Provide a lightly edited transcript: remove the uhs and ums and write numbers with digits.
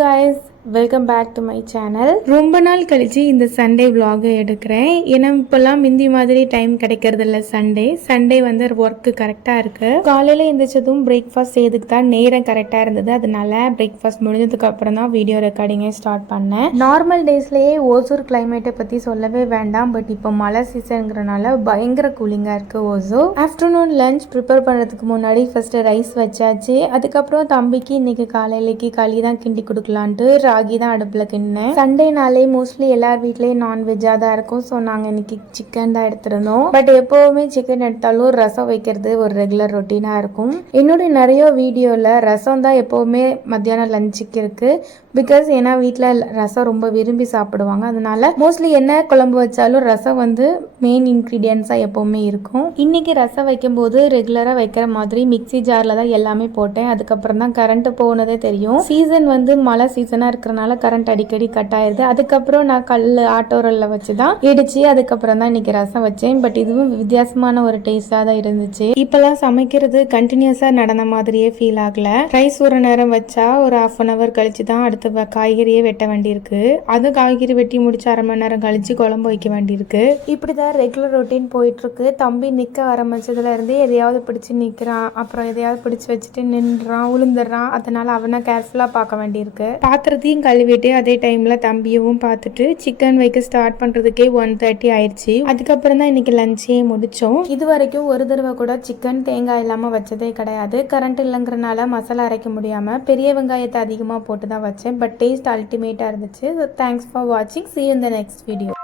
guys, welcome back to my channel. ரொம்ப நாள் கழிச்சு இந்த சண்டே vlog எடுக்கிறேன். ஏன்னா இப்போல்லாம் முந்தி மாதிரி டைம் கிடைக்கிறது இல்லை. சண்டே வந்து ஒர்க்கு கரெக்டாக இருக்கு. காலையில் எழுந்திரிச்சதும் பிரேக்ஃபாஸ்ட் செய்யறதுக்கு தான் நேரம் கரெக்டாக இருந்தது. அதனால பிரேக்ஃபாஸ்ட் முடிஞ்சதுக்கு அப்புறம் தான் வீடியோ ரெக்கார்டிங்கே ஸ்டார்ட் பண்ணேன். நார்மல் டேஸ்லேயே ஓசூர் கிளைமேட்டை பற்றி சொல்லவே வேண்டாம். பட் இப்போ மழை சீசனுங்கிறனால பயங்கர கூலிங்காக இருக்குது ஓசூர். ஆஃப்டர்நூன் லஞ்ச் ப்ரிப்பேர் பண்ணுறதுக்கு முன்னாடி ஃபர்ஸ்ட் ரைஸ் வச்சாச்சு. அதுக்கப்புறம் தம்பிக்கு இன்னைக்கு காலையிலேக்கு களி தான் கிண்டி கொடுக்கலான்ட்டு ராகி தான் அடுப்பில் கிண்ணேன். சண்டேனாலே மோஸ்ட்லி எல்லார் வீட்லேயும் நான்வெஜ்ஜாக தான் இருக்கும். ஸோ நாங்கள் இன்னைக்கு சிக்கன் தான் எடுத்திருந்தோம். பட் எப்போவுமே சிக்கன் எடுத்தாலும் ரசம் வைக்கிறது ஒரு ரெகுலர் ரொட்டீனாக இருக்கும். என்னுடைய நிறைய வீடியோவில் ரசம் தான் எப்போவுமே மத்தியானம் லஞ்சுக்கு இருக்குது. பிகாஸ் ஏன்னா வீட்டில் ரசம் ரொம்ப விரும்பி சாப்பிடுவாங்க. அதனால மோஸ்ட்லி என்ன குழம்பு வச்சாலும் ரசம் வந்து மெயின் இன்க்ரீடியன்ஸாக எப்போவுமே இருக்கும். இன்னைக்கு ரசம் வைக்கும்போது ரெகுலராக வைக்கிற மாதிரி மிக்சி ஜாரில் தான் எல்லாமே போட்டேன். அதுக்கப்புறம் தான் கரண்ட் போனதே தெரியும். சீசன் வந்து மழை சீசனாக இருக்கிறனால கரண்ட் அடிக்கடி கட் ஆயிருது. அதுக்கப்புறம் நான் ஆட்டோரல்ல வச்சு தான் இடிச்சு அதுக்கப்புறம் தான் இன்னைக்கு ரசம் வச்சேன். பட் இதுவும் வித்தியாசமான ஒரு டேஸ்டாக தான் இருந்துச்சு. இப்பெல்லாம் சமைக்கிறது கண்டினியூஸாக நடந்த மாதிரியே ஃபீல் ஆகல. ரைஸ் ஒரு நேரம் வச்சா ஒரு 1/2 hour கழிச்சு தான் அடுத்த காய்கறியே வெட்ட வேண்டியிருக்கு. அது காய்கறி வெட்டி முடிச்சு 1/2 மணி நேரம் கழிச்சு குழம்பு வைக்க வேண்டியிருக்கு. இப்படிதான் ரெகுலர் ரொட்டீன் போயிட்டு இருக்கு. தம்பி நிக்க ஆரம்பிச்சதுல இருந்தே எதையாவது பிடிச்சு நிக்கிறான், அப்புறம் எதையாவது பிடிச்சு வச்சுட்டு நின்றான், உளுந்துடுறான். அதனால அவனை கேர்ஃபுல்லா பார்க்க வேண்டியிருக்கு. பாத்திரத்தையும் கழுவிட்டு அதே டைம்ல தம்பியவும் பார்த்துட்டு சிக்கன் வைக்க ஸ்டார்ட் பண்றதுக்கே 1:30 ஆயிடுச்சு. அதுக்கப்புறம் தான் இன்னைக்கு லஞ்சே முடிச்சோம். இது வரைக்கும் ஒரு தடவை கூட சிக்கன் தேங்காய் இல்லாம வச்சதே கிடையாது. கரண்ட் இல்லைங்கிறனால மசாலா அரைக்க முடியாம பெரிய வெங்காயத்தை அதிகமா போட்டு தான் வச்சேன். பட் டேஸ்ட் அல்டிமேட்டா இருந்துச்சு. So thanks for watching. See you in the next video.